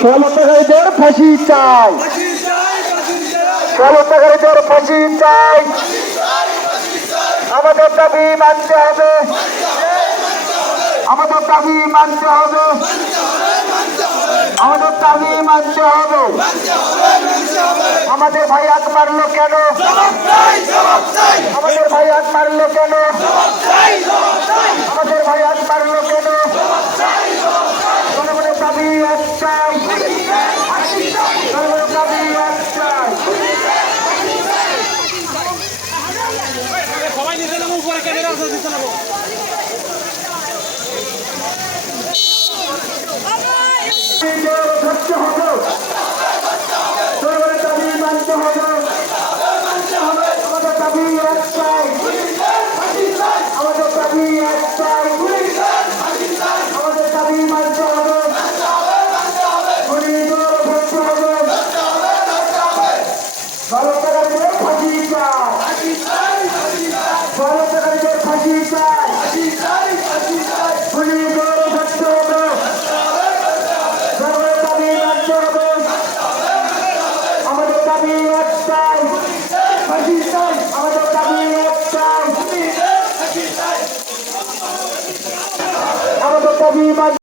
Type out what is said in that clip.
ষোলতাকারীদের ফাঁসি চাই। ষোলতাকারীদের ফাঁসি চাই। আমাদের দাবি মানতে হবে। আমাদের দাবি মানতে হবে। আমাদের দাবি মানতে হবে। আমাদের ভাই হাত মারলো কেন? আমাদের ভাই হাত মারলো কেন আমাদের ভাই হাত মারলো কেন জনগণের দাবি একটাই জনগণের দাবি একটাই সবাই নিচে নামো উপরে ক্যামেরা আছে নিচে নামো। Thank হবে মানতে